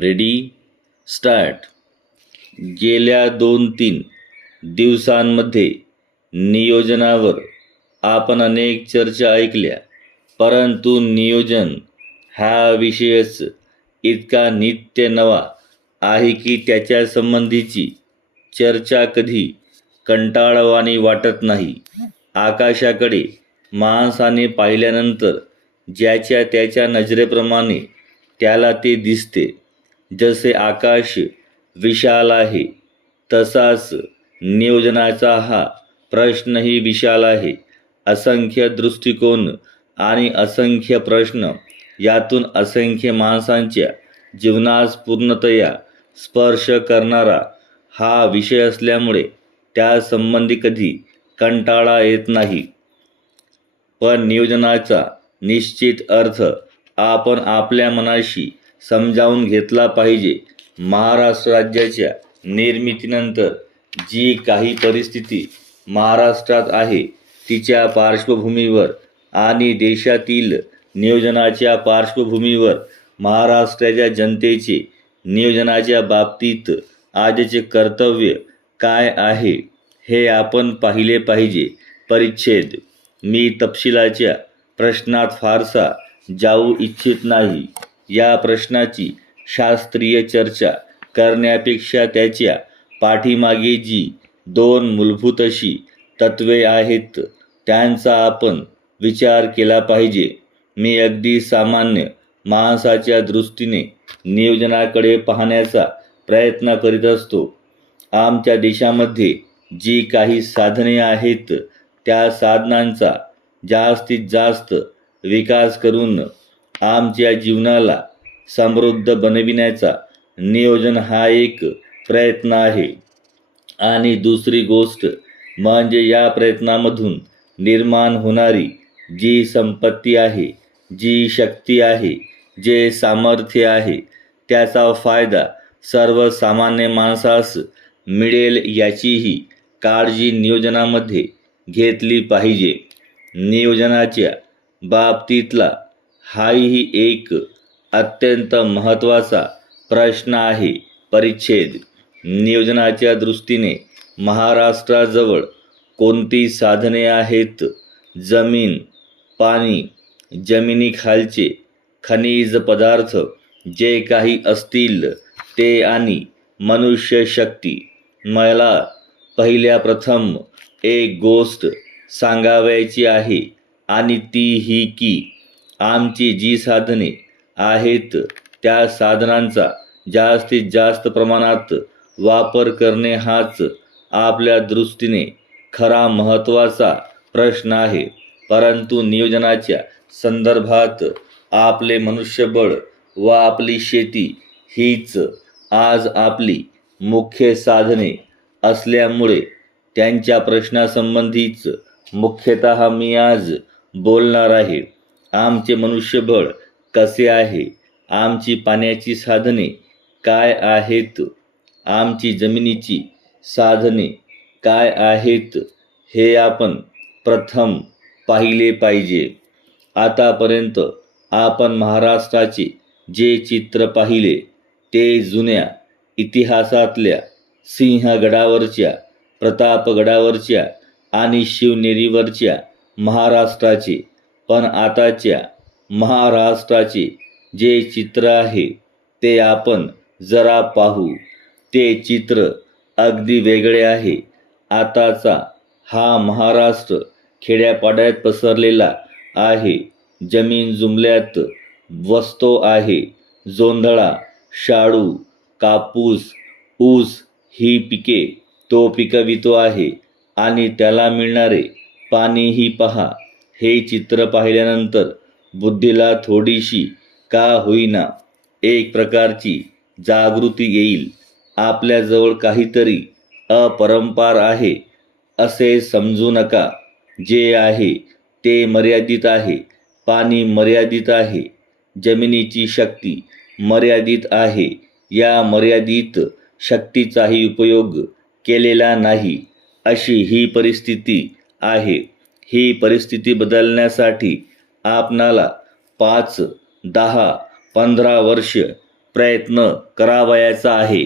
Ready start गेल्या दोन तीन दिवसांमध्ये नियोजनावर आपण अनेक चर्चा ऐकल्या परंतु नियोजन हा विषयच इतका नित्य नवा आहे की त्याच्या संबंधीची चर्चा कधी कंटाळवाणी वाटत नाही. आकाशाकडे माणसाने पाहिल्यानंतर ज्याच्या त्याच्या नजरेप्रमाणे त्याला ते दिसते. जसे आकाश विशाल आहे तसाच नियोजनाचा हा प्रश्नही विशाल आहे. असंख्य दृष्टिकोन आणि असंख्य प्रश्न यातून असंख्य माणसांच्या जीवनास पूर्णतया स्पर्श करणारा हा विषय असल्यामुळे त्यासंबंधी कधी कंटाळा येत नाही. पण नियोजनाचा निश्चित अर्थ आपण आपल्या मनाशी समजावून घेतला पाहिजे. महाराष्ट्र राज्याच्या निर्मितीनंतर जी काही परिस्थिती महाराष्ट्रात आहे तिच्या पार्श्वभूमीवर आणि देशातील नियोजनाच्या पार्श्वभूमीवर महाराष्ट्राच्या जनतेचे नियोजनाच्या बाबतीत आजचे कर्तव्य काय आहे हे आपण पाहिले पाहिजे. परिच्छेद. मी तपशिलाच्या प्रश्नात फारसा जाऊ इच्छित नाही. या प्रश्नाची शास्त्रीय चर्चा करण्यापेक्षा त्याच्या पाठीमागे जी दोन मूलभूत अशी तत्वे आहेत त्यांचा आपण विचार केला पाहिजे. मी अगदी सामान्य माणसाच्या दृष्टीने नियोजनाकडे पाहण्याचा प्रयत्न करीत असतो. आमच्या देशामध्ये जी काही साधने आहेत त्या साधनांचा जास्तीत जास्त विकास करून आमच्या जीवनाला समृद्ध बनविण्याचा नियोजन हा एक प्रयत्न आहे. आणि दुसरी गोष्ट म्हणजे या प्रयत्नामधून निर्माण होणारी जी संपत्ती आहे जी शक्ती आहे जे सामर्थ्य आहे त्याचा फायदा सर्वसामान्य माणसास मिळेल याचीही काळजी नियोजनामध्ये घेतली पाहिजे. नियोजनाच्या बाबतीतला हाही एक अत्यंत महत्त्वाचा प्रश्न आहे. परिच्छेद. नियोजनाच्या दृष्टीने महाराष्ट्राजवळ कोणती साधने आहेत? जमीन पाणी जमिनीखालचे खनिज पदार्थ जे काही असतील ते आणि मनुष्यशक्ती. मला पहिल्या प्रथम एक गोष्ट सांगावयाची आहे आणि ती ही की आमची जी साधने आहेत त्या साधनांचा जास्तीत जास्त प्रमाणात वापर करणे हाच आपल्या दृष्टीने खरा महत्त्वाचा प्रश्न आहे. परंतु नियोजनाच्या संदर्भात आपले मनुष्यबळ व आपली शेती हीच आज आपली मुख्य साधने असल्यामुळे त्यांच्या प्रश्नासंबंधीच मुख्यतः मी आज बोलणार आहे. आमचे मनुष्यबळ कसे आहे? आमची पाण्याची साधने काय आहेत? आमची जमिनीची साधने काय आहेत? हे आपण प्रथम पाहिले पाहिजे. आतापर्यंत आपण महाराष्ट्राचे जे चित्र पाहिले ते जुन्या इतिहासातल्या सिंहगडावरच्या प्रतापगडावरच्या आणि शिवनेरीवरच्या महाराष्ट्राचे पण आताच्या महाराष्ट्राचे जे चित्र आहे ते आपण जरा पाहू. ते चित्र अगदी वेगळे आहे. आताचा हा महाराष्ट्र खेड्यापाड्यात पसरलेला आहे. जमीन जुमल्यात वसतो आहे. जोंधळा शाळू कापूस ऊस ही पिके तो पिकवितो आहे. आणि त्याला मिळणारे पाणीही पहा. हे चित्र पाहिल्यानंतर बुद्धीला थोडीशी का होईना एक प्रकारची जागृती येईल. आपल्याजवळ काहीतरी अपरंपार आहे असे समजू नका. जे आहे ते मर्यादित आहे पाणी मर्यादित आहे जमिनीची शक्ती मर्यादित आहे या मर्यादित शक्तीचाही उपयोग केलेला नाही अशी ही परिस्थिती आहे. ही परिस्थिती बदलण्यासाठी आपणाला पाच दहा पंधरा वर्ष प्रयत्न करावयाचा आहे.